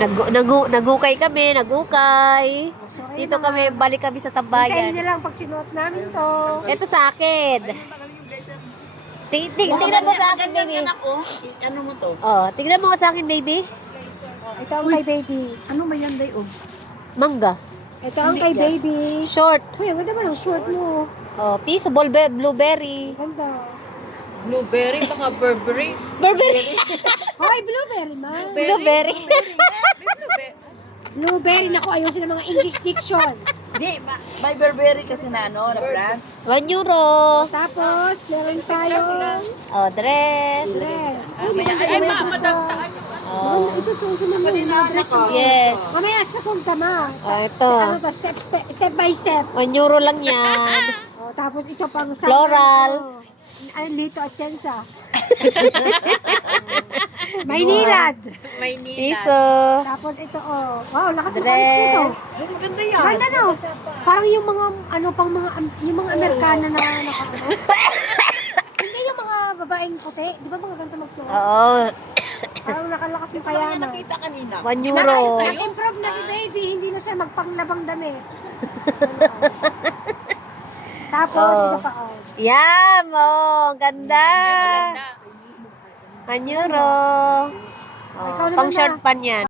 Nagukay kami, nagukay. Dito kami, balik kami sa Hintayin tambayan. niyo lang pag sinuot namin to. Ito sa akin. Tingnan mo sa akin, baby. Ano mo to? Oh, tingnan mo sa akin, baby. Ito ang kay baby. Ano ba yan, day? Mangga. Ito ang kay baby. Short. Uy, ang ganda ba ng short mo? Oh, peaceable blueberry. Ganda. Blueberry, baka Burberry. Burberry. Hoy, blueberry man. Blueberry. Blueberry, naku, ayusin ng mga English diction. Di, may Burberry kasi na ano, na brand. €1. Tapos, meron tayong Oh, dress. dress. Uy, May ganda ay, ba may ito? Oh, Ito, susunod mo yung dress mo. yes. Mamaya sa punta ma. Oh, ito. Ano to, step by step. €1 lang yan. Oh, tapos ito pang Floral. Ano dito, Atienza. Maynilad. Piso. Tapos ito, oh. Wow, lakas ng Dress. Alex ito. Ay, maganda yan. Ganda no? Parang yung mga, ano, pang mga, yung mga Amerikana na naka, ano? Hindi yung mga babaeng puti. Di ba mga ganito magsuot? Oo. Parang nakalakas ng Ito lang kaya yan no? nakita kanina. €1. Nag-improve na si baby, hindi na siya magpanglabang damit. Tapos, Oh. ito pa, oh. Yam! Oh, ganda. €1. Ikaw Oh, naman pang na. short pan yan.